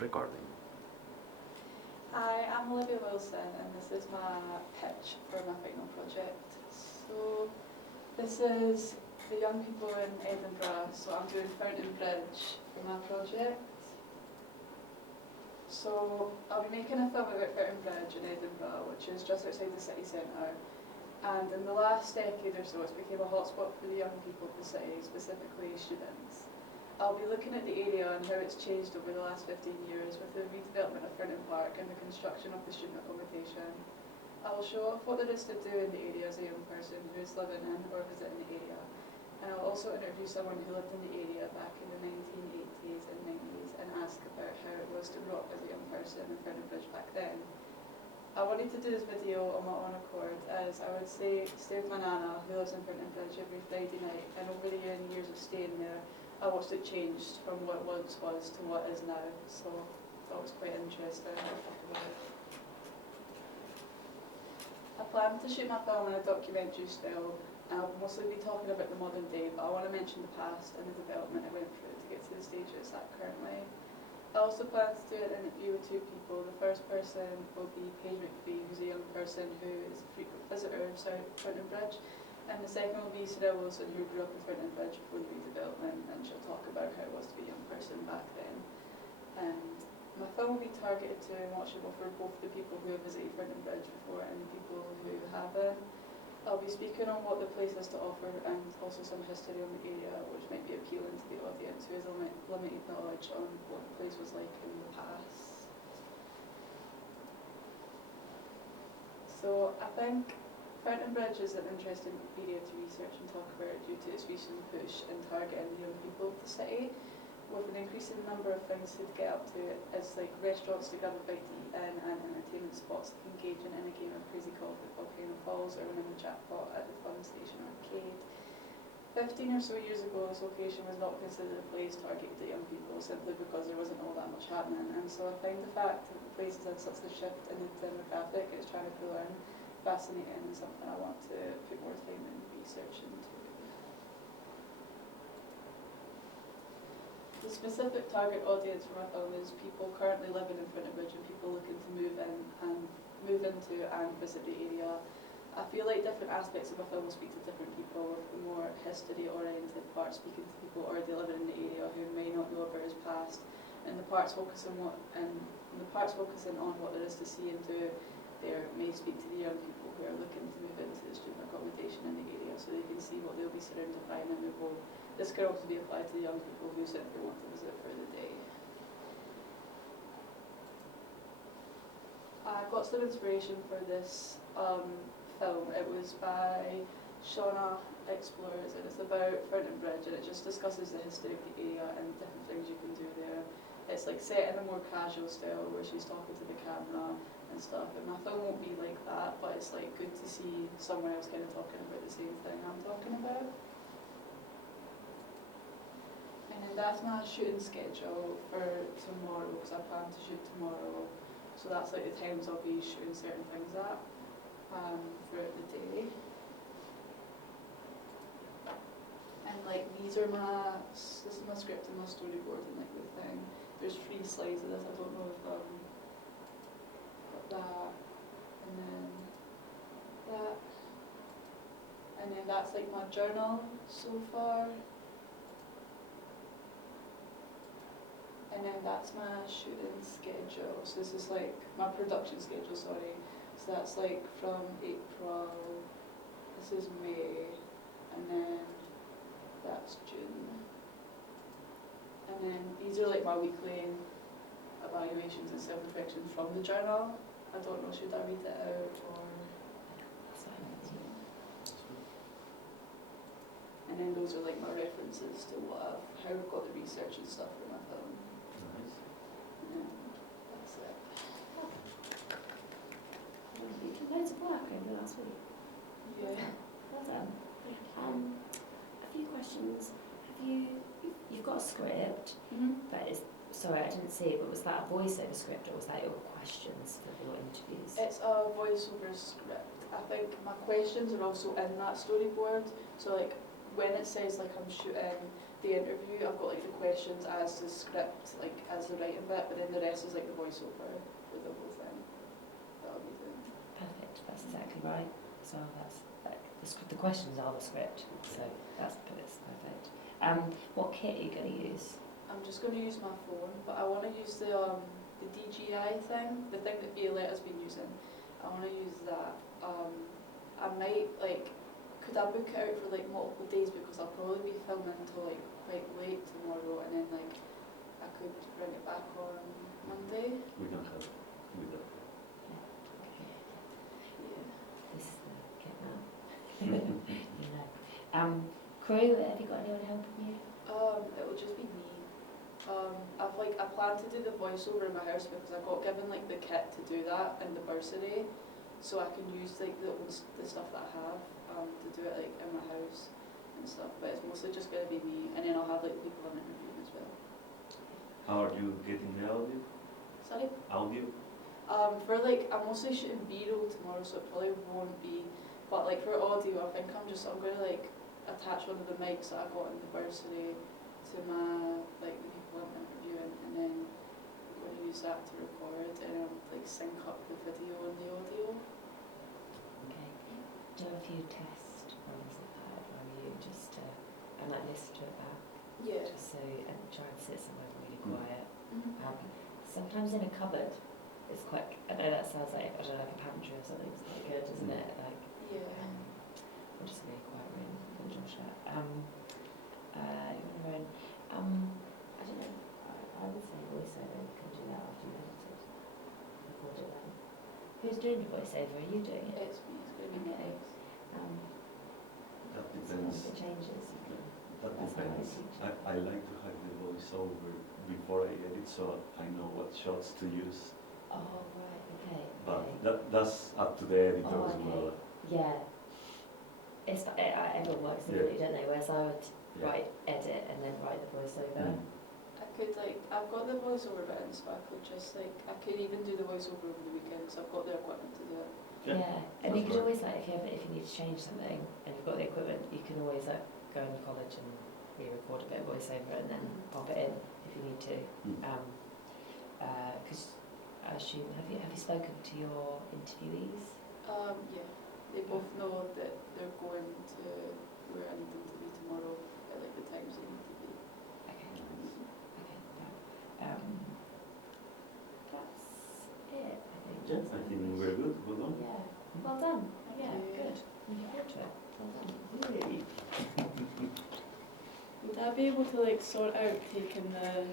recording. Hi, I'm Olivia Wilson and this is my pitch for my final project. So this is the young people in Edinburgh, so I'm doing Fountainbridge for my project. So I'll be making a film about Fountainbridge in Edinburgh, which is just outside the city centre. And in the last decade or so it's become a hotspot for the young people of the city, specifically students. I'll be looking at the area and how it's changed over the last 15 years with the redevelopment of Fountain Park and the construction of the student accommodation. I will show off what there is to do in the area as a young person who is living in or visiting the area. And I'll also interview someone who lived in the area back in the 1980s and 90s and ask about how it was to grow up as a young person in Fountainbridge back then. I wanted to do this video on my own accord, as I would stay with my nana who lives in Fountainbridge every Friday night, and over the years of staying there I watched it change from what it once was to what it is now, so that was quite interesting. I plan to shoot my film in a documentary style, and I'll mostly be talking about the modern day, but I want to mention the past and the development it went through to get to the stage it's at currently. I also plan to do an interview with two people. The first person will be Paige McPhee, who's a young person who is a frequent visitor of South Fountainbridge. And the second will be Sarah Wilson, who grew up in Fountainbridge before the redevelopment, and she'll talk about how it was to be a young person back then. And my film will be targeted to and watchable for both the people who have visited Fountainbridge before and the people who haven't. I'll be speaking on what the place has to offer and also some history on the area, which might be appealing to the audience who has limited knowledge on what the place was like in the past. So I think Fountainbridge is an interesting area to research and talk about due to its recent push in targeting the young people of the city, with an increasing number of things to get up to. It's like restaurants to grab a bite to eat in and entertainment spots to engage in a game of crazy call at Volcano Falls or in the jackpot at the Fun Station Arcade. 15 or so years ago this location was not considered a place targeted at young people simply because there wasn't all that much happening, and so I find the fact that the place has had such a shift in the demographic it's trying to pull in fascinating and something I want to put more time and research into. The specific target audience for my film is people currently living in Fountainbridge and people looking to move into and visit the area. I feel like different aspects of my film will speak to different people, with the more history-oriented part speaking to people already living in the area who may not know about his past, and the parts focusing on what there is to see and do there may speak to the young people who are looking to move into the student accommodation in the area so they can see what they'll be surrounded by and move home. This could also be applied to the young people who simply want to visit for the day. I got some inspiration for this film. It was by Shauna Explorers and it's about Fountainbridge, and it just discusses the history of the area and different things you can do there. It's like set in a more casual style where she's talking to the camera and stuff, and my film won't be like that, but it's like good to see someone else kind of talking about the same thing I'm talking about. And then that's my shooting schedule for tomorrow, because I plan to shoot tomorrow. So that's like the times I'll be shooting certain things at throughout the day. And like this is my script and my storyboard and like the thing. There's 3 slides of this, I don't know if got that, and then that, and then that's like my journal so far, and then that's my shooting schedule. So this is like my production schedule, sorry. So that's like from April, this is May, and then that's June. And then these are like my weekly evaluations and self-reflections from the journal. I don't know, should I read it out or? And then those are like my references to how I've got the research and stuff for my film. Nice. And that's it. You did loads of work over the last week. Yeah. Well done. A few questions. You've got a script, but sorry, I didn't see it, but was that a voiceover script or was that your questions for your interviews? It's a voiceover script. I think my questions are also in that storyboard. So like when it says like I'm shooting the interview, I've got like the questions as the script, like as the writing bit, but then the rest is like the voiceover for the whole thing that I'll be doing. Perfect. That's exactly right. So that's like the questions are the script. So that's perfect. What kit are you going to use? I'm just going to use my phone, but I want to use the DJI thing, the thing that Violetta's been using. I want to use that. I might could I book it out for like multiple days, because I'll probably be filming until like quite late tomorrow, and then like I could bring it back on Monday. We can help with that. Yeah. This is the kit now. You know. Crew, have you got anyone helping you? It will just be me. I plan to do the voiceover in my house, because I got given like the kit to do that in the bursary, so I can use like the stuff that I have to do it like in my house and stuff. But it's mostly just gonna be me, and then I'll have like people I'm interviewing as well. How are you getting the audio? Sorry. Audio? I'm mostly shooting B-roll tomorrow, so it probably won't be. But like for audio, I think I'm gonna like attach one of the mics that I got in the bursary to my the people I'm interviewing, and then I'm going to use that to record, and like sync up the video and the audio. Okay. Do a few test runs of that, or you just and like listen to it back, Yeah. just so and try and sit somewhere really Mm. quiet. Mm-hmm. Sometimes in a cupboard, it's quite. I know that sounds like like a pantry or something. It's quite good, isn't it? Like Yeah. I'm just a really quiet room. Can Josh that? You're on your own. I don't know. I would say voiceover. You can do that after you've edited. Record it then. Who's doing your voiceover? Are you doing it? It's me. It's going to be me. Okay. That So depends. if it changes, you can. That That's how I depends. teach. I like to have the voiceover before I edit, so I know what shots to use. Oh right. Okay. But okay. that's up to the editor Oh, as okay. well. Yeah. Everyone works differently, don't they? Whereas I would Yeah. edit and then write the voiceover. Mm. I could I've got the voiceover written, so I could just I could even do the voiceover over the weekend, because I've got the equipment to do it. Yeah, and you that's could right. always if you need to change something and you've got the equipment, you can always go in college and re-record a bit of voiceover and then pop it in if you need to. Mm. Because I assume have you spoken to your interviewees? Yeah. They both know that they're going to where I need them to be tomorrow at like the times they need to be. Okay. Okay. That's it. I think. Yeah, I think we're good. Well done. Yeah. Well done. Yeah. Yeah. Good. Looking forward to it. Well done. Would I be able to sort out taking the